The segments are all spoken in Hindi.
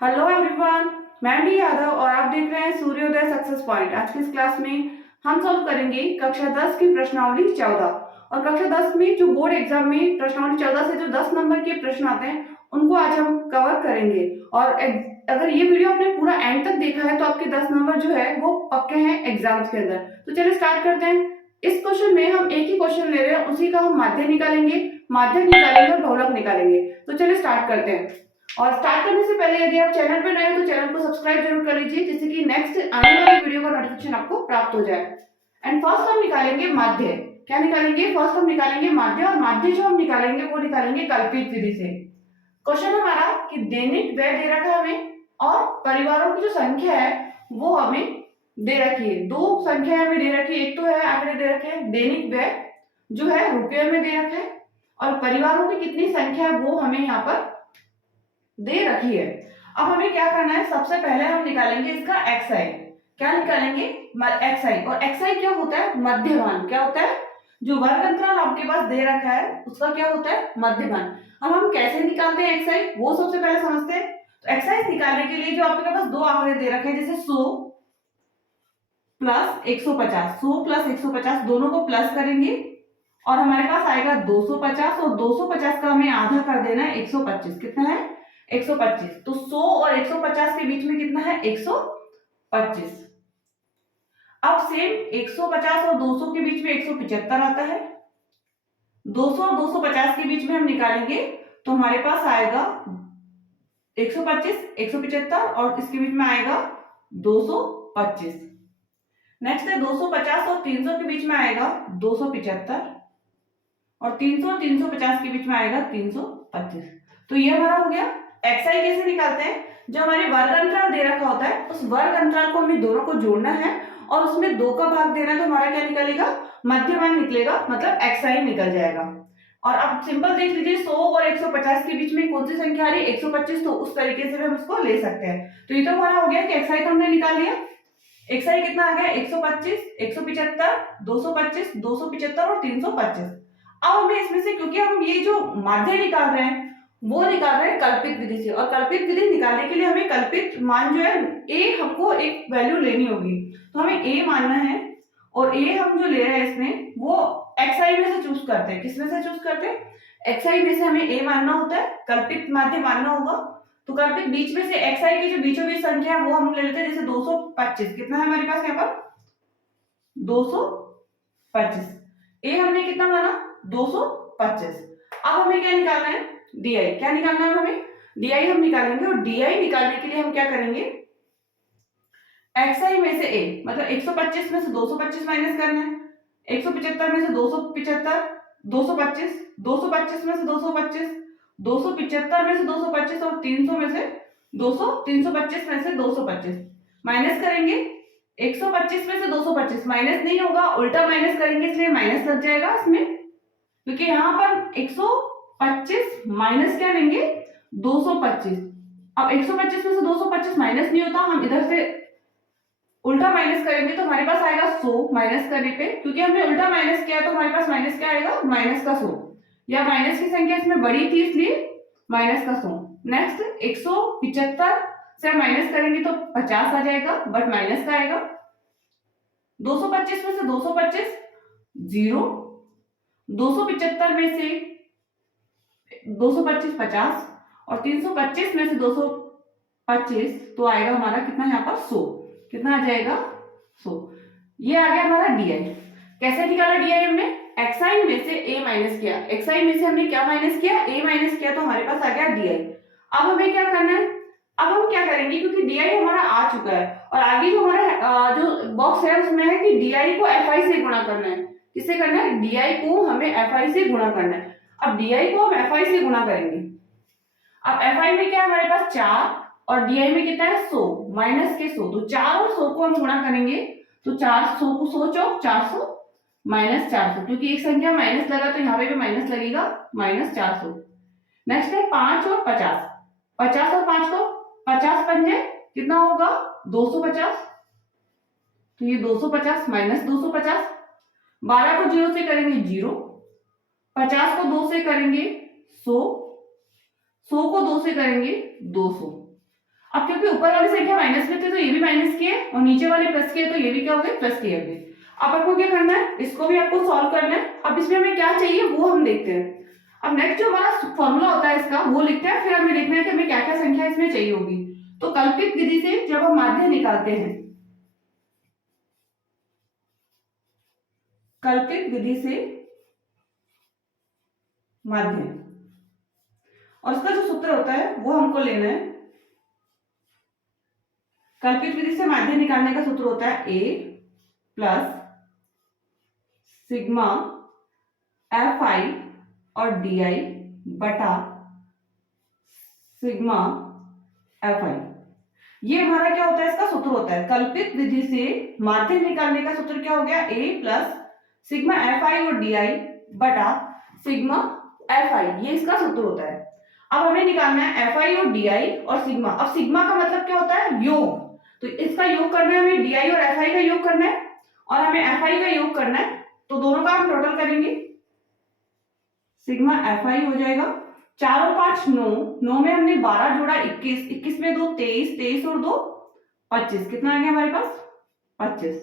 हेलो एवरीवन, मैं डी यादव और आप देख रहे हैं सूर्योदय सक्सेस पॉइंट। आज की इस क्लास में हम सॉल्व करेंगे कक्षा 10 की प्रश्नावली 14। और कक्षा 10 में जो बोर्ड एग्जाम में प्रश्नावली 14 से जो 10 नंबर के प्रश्न आते हैं उनको आज हम कवर करेंगे। और अगर ये वीडियो आपने पूरा एंड तक देखा है तो आपके 10 नंबर जो है वो पक्के हैं एग्जाम्स के अंदर। तो चलिए स्टार्ट करते हैं। इस क्वेश्चन में हम एक ही क्वेश्चन ले रहे हैं, उसी का हम माध्य निकालेंगे और बहुलक निकालेंगे। तो चलिए स्टार्ट करते हैं। और स्टार्ट करने से पहले यदि आप चैनल पर नए हो तो चैनल को सब्सक्राइब जरूर कर लीजिए, जिससे कि नेक्स्ट आने वाले वीडियो का नोटिफिकेशन आपको प्राप्त हो जाए। एंड फर्स्ट हम निकालेंगे माध्य। क्या निकालेंगे? फर्स्ट हम निकालेंगे माध्य, और माध्य जो हम निकालेंगे वो निकालेंगे कल्पित विधि से। क्वेश्चन हमारा कि दैनिक व्यय दे रखा है हमें, और परिवारों की जो संख्या है वो हमें दे रखी है। दो संख्या हमें दे रखी है, एक तो है आंकड़े दे रखे हैं, दैनिक व्यय जो है रुपये में दे रखा है, और परिवारों की कितनी संख्या है वो हमें यहाँ पर दे रखी है। अब हमें क्या करना है? सबसे पहले हम निकालेंगे इसका एक्सआई। क्या निकालेंगे? एक्सआई। और एक्सआई क्या होता है? मध्यमान। क्या होता है? जो वर्ग अंतराल आपके पास दे रखा है उसका क्या होता है? मध्यमान। अब हम कैसे निकालते हैं एक्सआई वो सबसे पहले समझते हैं। तो एक्सआई निकालने के लिए जो आपके पास दो आंकड़े दे रखे हैं, जैसे 100 प्लस 150, 100 प्लस 150 दोनों को प्लस करेंगे और हमारे पास आएगा 250, और 250 का हमें आधा कर देना है 125। कितना है? 125। तो 100 और 150 के बीच में कितना है? 125। अब सेम 150 और 200 के बीच में 175 आता है। 200 और 250 के बीच में हम निकालेंगे तो हमारे पास आएगा 125, 175, और इसके बीच में आएगा 225। नेक्स्ट है 250 और 300 के बीच में आएगा 275, और 300 और 350 के बीच में आएगा 325। तो ये हमारा हो गया। एक्सआई कैसे निकालते हैं? जो हमारे वर्ग अंतराल दे रखा होता है उस वर्ग अंतराल को हमें दोनों को जोड़ना है और उसमें 2 का भाग देना है, तो हमारा क्या निकलेगा? मध्यमान निकलेगा, मतलब एक्सआई निकल जाएगा। और अब सिंपल देख लीजिए, 100 और 150 के बीच में कौन सी संख्या आ रही है? 125। तो उस तरीके से भी हम इसको ले सकते हैं। तो ये तो हमारा हो गया कि एक्सआई तो हमने निकाल लिया। एक्सआई कितना आ गया? 125, 175, 225, 275 और 325। अब हमें इसमें से, क्योंकि हम ये जो माध्य निकाल रहे हैं वो निकाल रहे हैं कल्पित विधि से, और कल्पित विधि निकालने के लिए हमें कल्पित मान जो है ए, हमको एक वैल्यू लेनी होगी। तो हमें ए मानना है, और ए हम जो ले रहे हैं इसमें वो एक्सआई में से चूज करते हैं। किसमें से चूज करते हैं? एक्सआई में से हमें ए मानना होता है, कल्पित माध्य मानना होगा। तो कल्पित बीच में से एक्सआई की जो बीचों बीच संख्या है वो हम ले लेते हैं, जैसे 225। कितना है हमारे पास यहाँ पर? 225। ए हमने कितना माना? 225। अब हमें क्या निकालना है? डीआई। क्या निकालना है हमें? डीआई हम निकालेंगे, और डीआई निकालने के लिए हम क्या करेंगे? एक्सआई में से ए, मतलब 125 में से 225 माइनस करना है। 175 में से 275, 225, 225 में से 225, 275 में से 225, और 300 में से 200, 325 में से 225 माइनस करेंगे। 125 में से 225 माइनस नहीं होगा, उल्टा माइनस करेंगे, इसलिए माइनस लग जाएगा इसमें, क्योंकि यहाँ पर 125 माइनस क्या लेंगे? 225। अब 125 में से 225 माइनस नहीं होता, हम इधर से उल्टा माइनस करेंगे तो हमारे पास आएगा 100 माइनस करने पे, क्योंकि हमने उल्टा माइनस किया तो हमारे पास माइनस क्या आएगा? माइनस का 100, या माइनस की संख्या इसमें बड़ी थी इसलिए माइनस का 100। नेक्स्ट 175 से माइनस करेंगे तो 50 आ जाएगा, बट माइनस का आएगा। 225 में से 225 जीरो, 275 में से 225 50, और 325 में से 225 तो आएगा हमारा कितना यहाँ पर? 100। कितना आ जाएगा? 100। ये आ गया हमारा डीआई। कैसे निकाला डीआई हमने? एक्सआई में से ए माइनस किया। एक्सआई में से हमने क्या माइनस किया? ए माइनस किया, तो हमारे पास आ गया डीआई। अब हमें क्या करना है? अब हम क्या करेंगे, क्योंकि डीआई हमारा आ चुका है और आगे जो हमारा जो बॉक्स है उसमें है कि डीआई को एफआई से गुणा करना है। किससे करना है? डीआई को हमें एफआई से गुणा करना है। अब डीआई को हम एफआई से गुणा करेंगे। अब एफआई में क्या है हमारे पास? 4, और डीआई में कितना है? 100 माइनस के 100। तो 4 और 100 को हम गुणा करेंगे तो 400 को 100 चौक 400 माइनस 400, क्योंकि एक संख्या माइनस लगा तो यहाँ पे भी माइनस लगेगा, माइनस 400। नेक्स्ट है 5 और 50। 50 और 5 को 50 पंजे कितना होगा? 250। तो ये 250 माइनस 250। 12 को 0 से करेंगे 0, 50 को 2 से करेंगे 100, 100 को 2 से करेंगे 200। अब क्योंकि ऊपर वाली संख्या माइनस में थी तो ये भी माइनस की है और नीचे वाले प्लस की है तो ये भी क्या हो गए प्लस की है। अब आपको क्या करना है, इसको भी आपको सॉल्व करना है। अब इसमें हमें क्या चाहिए वो हम देखते हैं। अब नेक्स्ट जो हमारा फॉर्मूला होता है इसका वो लिखते हैं, फिर हमें देखना है कि हमें क्या क्या संख्या इसमें चाहिए होगी। तो कल्पित विधि से जब हम माध्य निकालते हैं, कल्पित विधि से माध्य, और इसका जो सूत्र होता है वो हमको लेना है। कल्पित विधि से माध्य निकालने का सूत्र होता है a प्लस सिग्मा fi और di बटा सिग्मा fi। ये हमारा क्या होता है, इसका सूत्र होता है। कल्पित विधि से माध्य निकालने का सूत्र क्या हो गया, a प्लस सिग्मा fi और di बटा सिग्मा fi, ये इसका सूत्र होता है। अब हमें निकालना है fi और di और सिग्मा। अब सिग्मा का मतलब क्या होता है, योग, तो इसका योग करना है हमें, di और fi का योग करना है और हमें fi का योग करना है। तो दोनों का हम टोटल करेंगे, सिग्मा fi हो जाएगा 4 और 5 9, 9 में हमने 12 जोड़ा 21, 21 में 2 23, 23 और 2 25, कितना आ गया हमारे पास 25।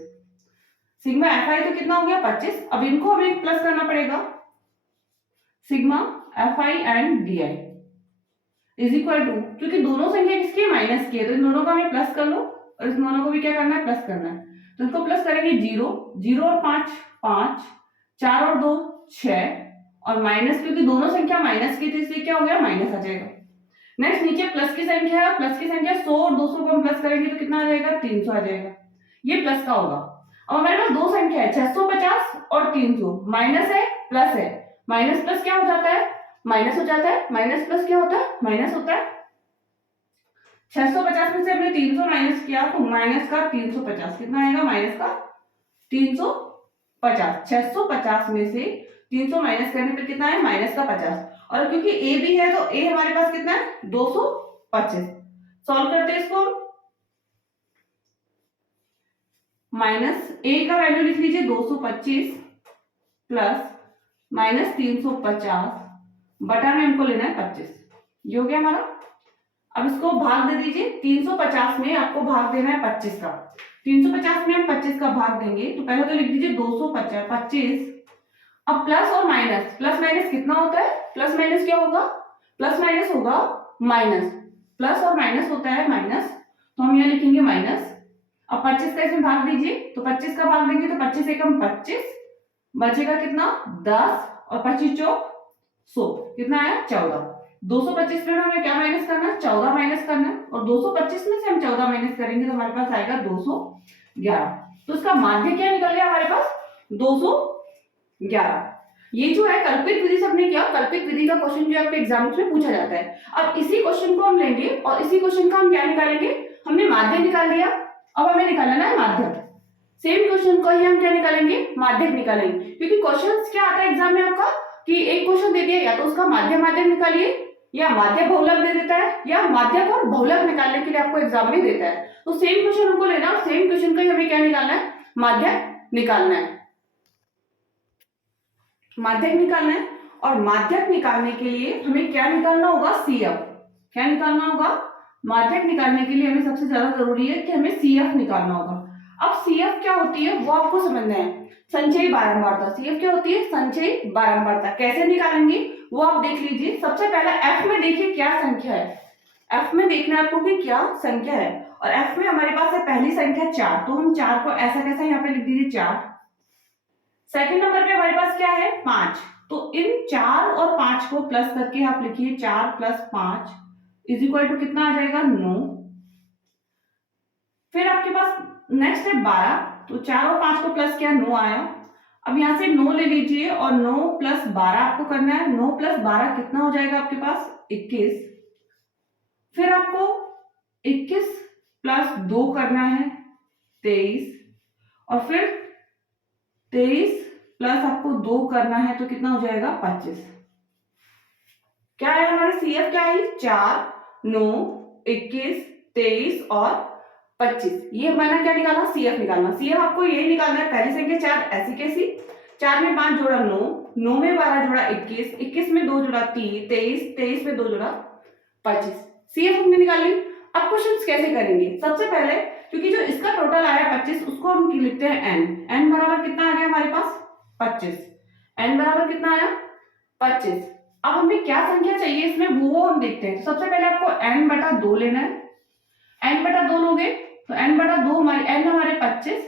सिग्मा fi तो कितना हो गया 25। अब इनको हमें प्लस करना पड़ेगा, sigma fi and di is equal to, क्योंकि दोनों संख्या किसकी माइनस की है तो इन दोनों का हमें प्लस कर लो और इस दोनों को भी क्या करना है प्लस करना है। तो इनको प्लस करेंगे 0, 0 और 5 5, 4 और 2 6 और माइनस, क्योंकि दोनों संख्या माइनस की थी इसलिए क्या हो गया माइनस आ जाएगा। नेक्स्ट नीचे प्लस की संख्या है, प्लस की संख्या 100 और 200 को हम प्लस करेंगे तो कितना आ जाएगा 300 आ जाएगा, ये प्लस का होगा। अब हमारे पास दो संख्या है 650 और 300, माइनस है प्लस है, माइनस प्लस क्या हो जाता है माइनस हो जाता है, माइनस प्लस क्या होता है माइनस होता है। 650 में से हमने 300 माइनस किया तो माइनस का 350, कितना आएगा माइनस का 350। 650 में से 300 माइनस करने पर कितना है माइनस का 50, और क्योंकि a भी है तो a हमारे पास कितना है 225। सॉल्व करते हैं इसको, माइनस a का वैल्यू लिख लीजिए 225 प्लस माइनस 350 बटा में हमको लेना है 25, ये हो गया हमारा। अब इसको भाग दे दीजिए, 350 में आपको भाग देना है 25 का, 350 में हम 25 का भाग देंगे तो पहले तो लिख दीजिए 225। अब प्लस और माइनस, प्लस माइनस कितना होता है, प्लस माइनस क्या होगा प्लस माइनस होगा माइनस, प्लस और माइनस होता है माइनस, तो हम यहाँ लिखेंगे माइनस। अब 25 का इसमें भाग दीजिए तो 25 का भाग देंगे तो 25 एकम 25, बचेगा कितना 10 और 25 चौक 100, कितना आया 14। 225 में हमें क्या माइनस करना है 14 माइनस करना है, और 225 में से हम 14 माइनस करेंगे तो हमारे पास आएगा 211। तो इसका माध्य क्या निकल गया हमारे पास 211। ये जो है कल्पित विधि से हमने किया, कल्पित विधि का क्वेश्चन जो आपके एग्जाम में पूछा जाता है। अब इसी क्वेश्चन को हम लेंगे और इसी क्वेश्चन का हम क्या निकालेंगे, हमने माध्य निकाल लिया, अब हमें निकालना है माध्यक। सेम क्वेश्चन को ही हम क्या निकालेंगे माध्यक निकालेंगे, क्योंकि क्वेश्चन क्या आता है एग्जाम में आपका कि एक क्वेश्चन दे दिया या तो उसका माध्य माध्यक निकालिए या माध्य बहुलक दे देता है या माध्यक और बहुलक निकालने के लिए आपको एग्जाम में देता है। तो सेम क्वेश्चन हमको लेना और सेम क्वेश्चन का ही हमें क्या निकालना है माध्यक निकालना है, माध्यक निकालना है। और माध्यक निकालने के लिए हमें क्या निकालना होगा CF, क्या निकालना होगा माध्यक निकालने के लिए हमें सबसे ज्यादा जरूरी है कि हमें CF निकालना होगा। अब CF क्या होती है वो आपको समझना है, संचयी बारंबारता। CF क्या होती है संचयी बारंबारता, कैसे निकालेंगे वो आप देख लीजिए। सबसे पहले F में देखिए क्या संख्या है, F में देखना है आपको कि क्या संख्या है, और F में हमारे पास है पहली संख्या 4, तो हम 4 को ऐसा कैसा यहाँ पे लिख दीजिए 4। सेकंड नंबर पे हमारे पास क्या है 5, तो इन 4 और 5 को प्लस करके आप लिखिए 4 प्लस 5 इज इक्वल टू कितना आ जाएगा 9। फिर आपके पास नेक्स्ट है 12, तो 4 और 5 को प्लस किया 9 आया। अब यहां से 9 ले लीजिए और 9 प्लस 12 आपको करना है, 9 प्लस 12 कितना हो जाएगा आपके पास 21। फिर आपको 21 प्लस 2 करना है 23, और फिर 23 प्लस आपको 2 करना है तो कितना हो जाएगा 25। क्या है हमारे CF क्या है 4 9 21 23 और 25, ये हमारा क्या निकालना CF निकालना। CF आपको यही निकालना है, पहली संख्या 4 ऐसी कैसी, 4 में 5 जोड़ा 9, 9 में 12 जोड़ा 21, 21 में 2 जोड़ा 23, 23 में 2 जोड़ा 25, CF हमने निकाल ली। अब क्वेश्चन कैसे करेंगे, सबसे पहले क्योंकि जो इसका टोटल आया 25 उसको हम लिखते हैं n। n बराबर कितना आ गया हमारे पास 25। n बराबर कितना आया 25। अब हमें क्या संख्या चाहिए इसमें वो हम देखते हैं। तो सबसे पहले आपको n बटा 2 लेना है। n बटा 2 लोगे तो n बटा 2 हमारे n हमारे 25।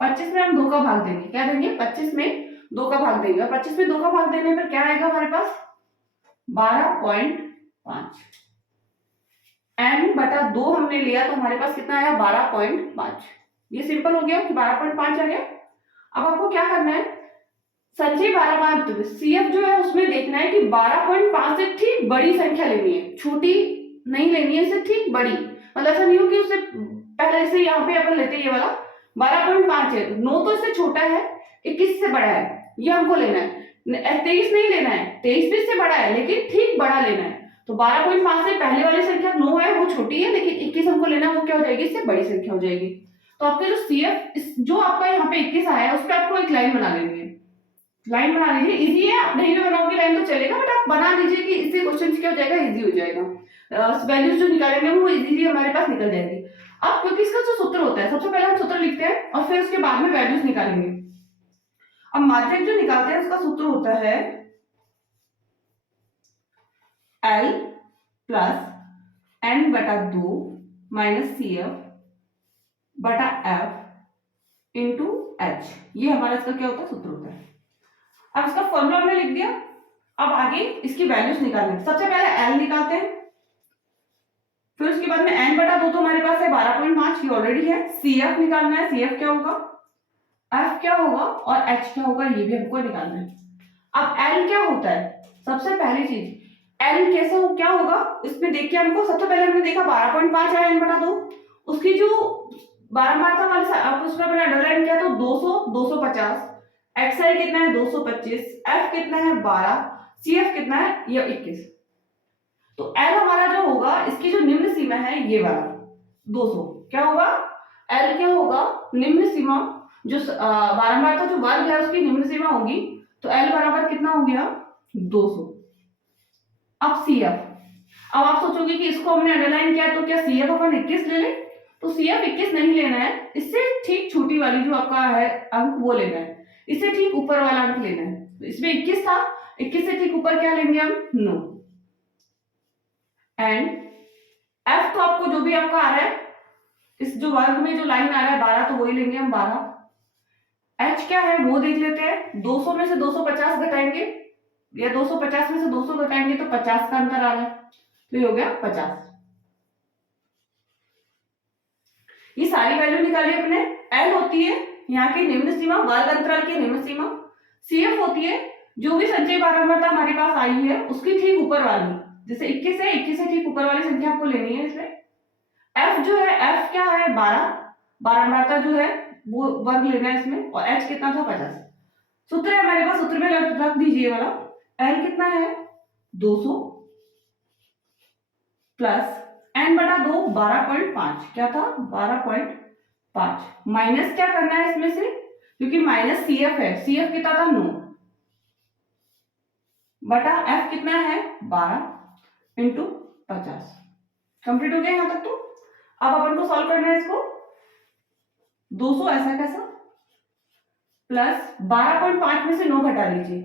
25 में हम 2 का भाग देंगे, क्या देंगे 25 में 2 का भाग देंगे, और 25 में 2 का भाग देने पर क्या आएगा हमारे पास 12.5। n बटा 2 हमने लिया तो हमारे पास कितना आया 12.5। ये सिंपल हो गया कि 12.5 आ गया। अब आपको क्या करना है, संचयी 12 CF जो है उसमें देखना है कि 12.5 से ठीक बड़ी संख्या लेनी है, छोटी नहीं लेनी है, इससे ठीक बड़ी। मतलब ऐसा नहीं हो कि उससे पहले से यहाँ पे अपन लेते हैं ये वाला 12.5 है, 9 तो इससे छोटा है, 21 से बड़ा है, ये हमको लेना है। 23 नहीं लेना है, 23 भी इससे बड़ा है लेकिन ठीक बड़ा लेना है। तो 12.5 से पहले वाली संख्या 9 है वो छोटी है, लेकिन 21 हमको लेना है, वो क्या हो जाएगी इससे बड़ी संख्या हो जाएगी। तो आपके जो CF जो आपका यहाँ पे 21 आया है उस पर आपको एक लाइन बना लेनी है। लाइन बना लीजिए, इजी है, आप नहीं भी बनाओगे लाइन तो चलेगा, बट आप बना लीजिए कि इससे क्वेश्चन क्या हो जाएगा इजी हो जाएगा। वैल्यूज जो निकालेंगे वो इजीली हमारे पास निकल जाएगी। अब क्योंकि इसका जो सूत्र होता है सबसे पहले हम सूत्र लिखते हैं और फिर उसके बाद में वैल्यूज निकालेंगे। अब माध्यक जो निकालते हैं उसका सूत्र होता है L प्लस n बटा 2 माइनस CF बटा F इंटू H। ये हमारा इसका क्या होता है सूत्र होता है। अब इसका फॉर्मूला हमने लिख दिया, अब आगे इसकी वैल्यूज निकालने। सबसे पहले L निकालते हैं, फिर उसके बाद में n बटा 2 तो हमारे पास है 12.5, ये ऑलरेडी है। CF निकालना है, CF क्या होगा, F क्या होगा और H क्या होगा, ये भी हमको निकालना है। अब L क्या होता है, सबसे पहली चीज L कैसे हो क्या होगा इसमें देख के हमको, सबसे पहले हमने देखा 12.5 है n बटा 2, उसकी जो 12 मात्रा वाली उसमें मैंने अंडरलाइन किया तो 200 250, XI कितना है 225, F कितना है 12, CF कितना है ये 21। तो L हमारा जो होगा इसकी जो निम्न सीमा है ये वाला 200 क्या होगा, L क्या होगा निम्न सीमा, जो 12 मात्रा जो वर्ग है उसकी निम्न सीमा होगी, तो L बराबर कितना हो गया 200। अब CF, अब आप सोचोगे कि इसको हमने अंडरलाइन किया तो क्या CF अपन 21 ले लें, तो CF 21 नहीं लेना है, इससे ठीक छोटी वाली जो आपका है अंक वो लेना है, इससे ठीक ऊपर वाला अंक लेना है। तो इसमें 21 था, 21 से ठीक ऊपर क्या लेंगे हम 9। एंड F तो आपको जो भी आपका आ रहा है इस जो वर्ग में जो लाइन आ रहा है 12 तो वही लेंगे हम 12। H क्या है वो देख लेते हैं, 200 में से 250 घटाएंगे या 250 में से 200 घटाएंगे तो 50 का अंतर आ रहा है, तो ये हो गया 50। ये सारी वैल्यू निकाली अपने। L होती है यहाँ की निम्न सीमा, वर्ग अंतराल की निम्न सीमा। CF होती है जो भी संचयी बारंबारता हमारे पास आई है उसकी ठीक ऊपर वाली, जैसे 21 है 21 से ठीक ऊपर वाली संख्या आपको लेनी है इसमें। F जो है F क्या है 12, बारंबारता जो है वो वर्ग लेना है इसमें, और H कितना था 50। सूत्र है हमारे पास, सूत्र में रख दीजिए वाला, L कितना है 200 प्लस n बटा 2 12.5 क्या था 12.5, माइनस क्या करना है इसमें से क्योंकि माइनस CF है, CF कितना था 9 बटा F कितना है 12 इंटू 50। कंप्लीट हो गया यहां तक। तो अब अपन को सॉल्व करना है इसको, 200 ऐसा कैसा प्लस 12.5 में से 9 घटा लीजिए,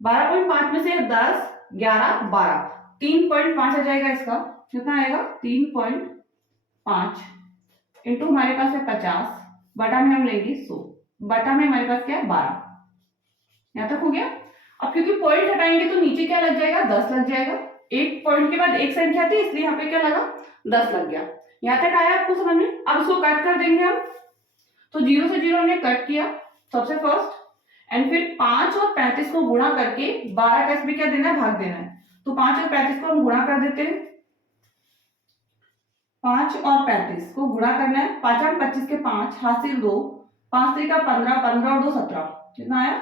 12.5 में से 10 11 12 3.5 आ जाएगा, इसका कितना आएगा 3.5 इंटू हमारे पास है 50 बटा में हम लेंगे 100 बटा में हमारे पास क्या है 12। यहां तक हो गया। अब क्योंकि पॉइंट हटाएंगे तो नीचे क्या लग जाएगा 10 लग जाएगा, एक पॉइंट के बाद एक संख्या थी इसलिए यहाँ पे क्या लगा 10 लग गया। यहां तक आया आपको समझ में। अब इसको कट कर देंगे हम, तो 0 से 0 हमने कट किया सबसे फर्स्ट, एंड फिर 5 और 35 को गुणा करके 12 का इसमें क्या देना है भाग देना है, तो 5 और 35 को हम गुणा कर देते हैं, 5 और 35 को गुणा करना है, 5 और 25 के 5 हासिल 2, 5 3 का 15, 15 और 2 17, कितना आया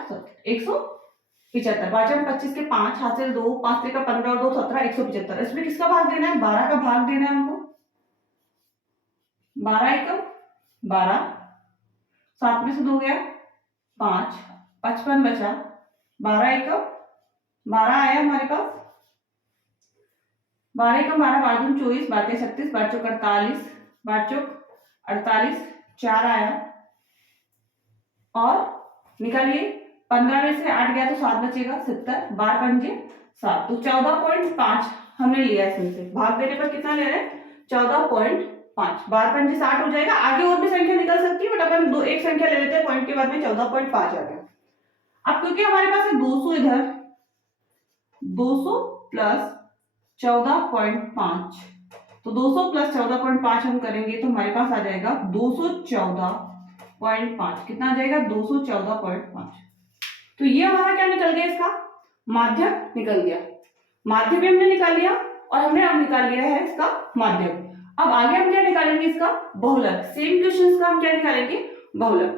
175। 5 और 25 के 5 हासिल 2, 5 3 का 15 और 2 17, 175। इसमें किसका भाग देना है 12 का भाग देना है हमको, 12 एकम 12, 7 में से 2 गया 5, 55 बचा, 12 एकम 12 आया हमारे पास, 12 एकम 12, 12 दूनी 24, 12 36, 12 चौक 48, 12 चौक 48, 4 आया। और निकालिए, 15 में से 8 गया तो 7 बचेगा, 70, 12 पंजे 7, तो 14.5 हमने लिया इसमें से। भाग देने पर कितना ले रहे हैं? 14.5। 12 पंजे 60 हो जाएगा। आगे और भी संख्या निकल सकती है, बट अपन दो एक संख्या ले लेते हैं, पॉइंट के बाद में 14.5 आ गया। अब क्योंकि हमारे पास है 200 इधर, 200 प्लस 14.5, तो 200 प्लस 14.5 हम करेंगे तो हमारे पास आ जाएगा 214.5। कितना आ जाएगा? 214.5। तो ये हमारा क्या निकल गया? इसका माध्यक निकल गया। माध्य भी हमने निकाल लिया और हमने अब निकाल लिया है इसका माध्यक। अब आगे हम क्या निकालेंगे? इसका बहुलक। सेम क्वेश्चंस का हम क्या निकालेंगे? बहुलक।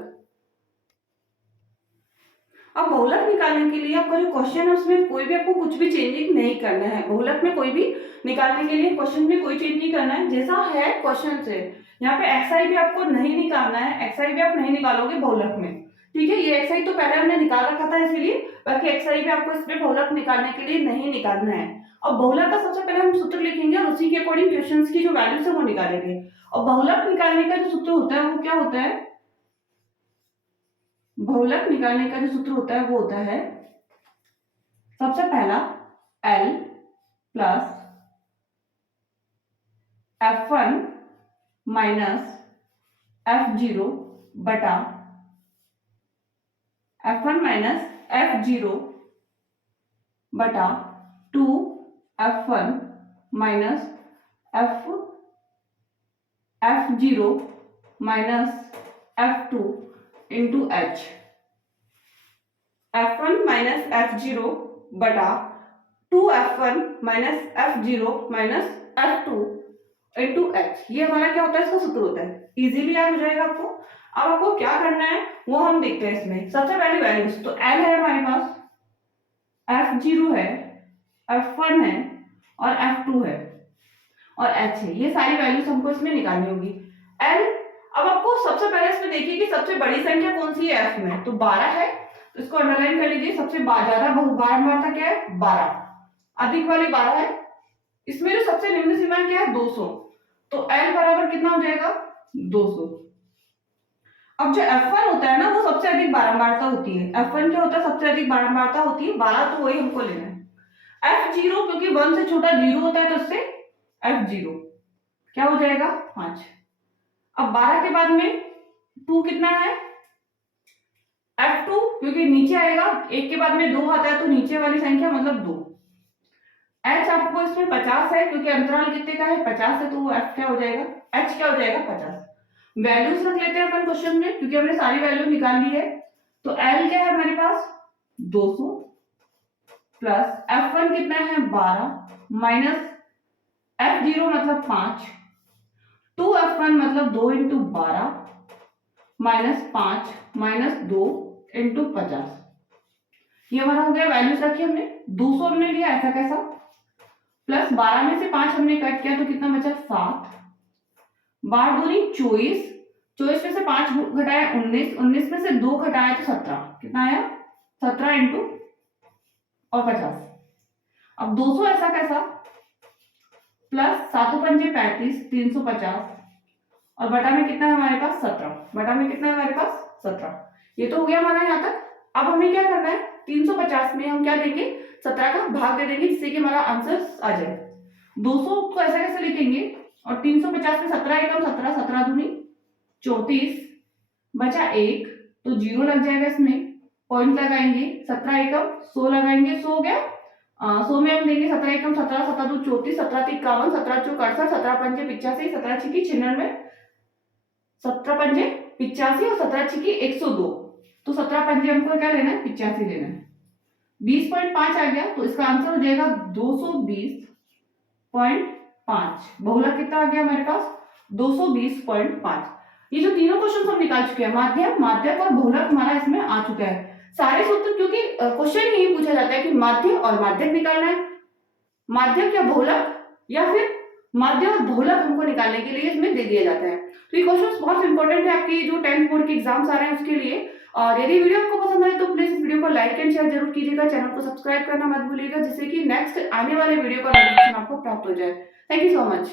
अब बहुलक निकालने के लिए आपका जो क्वेश्चन है उसमें कोई भी आपको कुछ भी चेंजिंग नहीं करना है। बहुलक में कोई भी निकालने के लिए क्वेश्चन में कोई चेंज नहीं करना है, जैसा है क्वेश्चन से। यहाँ पे एक्सआई भी आपको नहीं निकालना है, एक्सआई भी आप नहीं निकालोगे बहुलक में, ठीक है। ये एक्सआई तो पहले हमने निकाल रखा था इसलिए, बाकी एक्सआई भी आपको इसमें बहुलक निकालने के लिए नहीं निकालना है। और बहुलक का सबसे पहले हम सूत्र लिखेंगे और उसी के अकॉर्डिंग क्वेश्चंस की जो वैल्यूज है वो निकालेंगे। और बहुलक निकालने का जो सूत्र होता है वो क्या होता है? बहुलक निकालने का जो सूत्र होता है वो होता है सबसे पहला L plus F1 minus F0 बटा F1 माइनस F0 बटा 2F1 minus F0 minus F2 into H। F1 minus F0 बटा 2F1 minus F0 minus F2 into H। ये हमारा क्या होता है? इसका सूत्र होता है। इजीली याद हो जाएगा आपको। अब आपको क्या करना है वो हम देखते हैं इसमें। सबसे पहले वैल्यूज तो L है हमारे पास, F0 है, F1 है और F2 है और H है। ये सारी वैल्यूज हमको इसमें निकालनी होगी। L, अब आपको सबसे पहले इसमें देखिए कि सबसे बड़ी संख्या कौन सी है F में, तो 12 है, तो इसको अंडरलाइन कर लीजिए। सबसे ज्यादा बारंबारता क्या है? 12, अधिक वाली 12 है। इसमें जो सबसे निम्न सीमा क्या है? 200, तो L बराबर कितना हो जाएगा? 200। अब जो F1 होता है ना वो सबसे अधिक बारंबारता होती है। F1 क्या होता है? सबसे अधिक बारंबारता होती है 12, तो वही हमको लेना है। F0 क्योंकि 1 से छोटा 0 होता है तो इससे F0 क्या हो जाएगा? 5। अब 12 के बाद में 2 कितना है? F2 क्योंकि नीचे आएगा, 1 के बाद में 2 आता है तो नीचे वाली संख्या मतलब 2। H आपको इसमें 50 है क्योंकि अंतराल कितने का है? 50 है, तो F क्या हो जाएगा? H क्या हो जाएगा? 50। वैल्यूज रख लेते हैं अपन क्वेश्चन में क्योंकि हमने सारी वैल्यू निकाल ली है। तो L क्या है हमारे पास? 200 प्लस F1 कितना है? 12 माइनस F0 मतलब 5, 2F1 मतलब 2 इंटू 12 माइनस 5 माइनस 2 इंटू 50। ये हमारा हो गया। वैल्यूज रखी हमने, 200 हमने लिया ऐसा कैसा, प्लस 12 में से 5 हमने कट किया तो कितना बचा? 7, 12 दूनी 24, 24 में से 5 घटाया 19, 19 में से 2 घटाया तो 17, कितना आया? 17 इंटू और 50। अब 200 ऐसा कैसा, प्लस 7 पंजे 35, 350 और बटा में कितना है हमारे पास? 17। बटा में कितना है हमारे पास? 17। ये तो हो गया हमारा यहाँ तक। अब हमें क्या करना है? 350 में हम क्या देंगे? 17 का भाग दे देंगे जिससे कि हमारा आंसर आ जाए। 200 को ऐसा कैसे लिखेंगे और 350 में 17 एकम 17, 17 दूनी 34, बचा 1 तो 0 लग जाएगा इसमें, पॉइंट लगाएंगे, 17 एकम 100 लगाएंगे, 100 हो गया। 100 में हम देंगे 17 एकम 17, 17 दू 34, 17 3 51, 17 चौक 68, 17 पंजे 85, 17 छिकी 96, 17 पंजे 85 और 17 छिकी 102, तो 17 पंजे हमको क्या लेना है? 85 लेना है। 20.5 आ गया तो इसका आंसर हो जाएगा 220.5। बहुलक कितना आ गया हमारे पास? 220.5। ये जो तीनों क्वेश्चन हम निकाल चुके हैं, माध्यक, माध्यक और बहुलक हमारा इसमें आ चुका है सारे सूत्र, क्योंकि क्वेश्चन यही पूछा जाता है कि माध्य और माध्यक निकालना है, माध्यक या बहुलक, या फिर माध्य और बहुलक हमको निकालने के लिए इसमें दे दिया जाता है। तो ये क्वेश्चन बहुत इंपॉर्टेंट है आपकी जो 10th बोर्ड के एग्जाम्स आ रहे हैं उसके लिए। और यदि वीडियो आपको पसंद आए तो प्लीज इस वीडियो को लाइक एंड शेयर जरूर कीजिएगा, चैनल को सब्सक्राइब करना मत भूलिएगा, जिससे कि नेक्स्ट आने वाले वीडियो का नोटिफिकेशन आपको प्राप्त हो जाए। Thank you so much.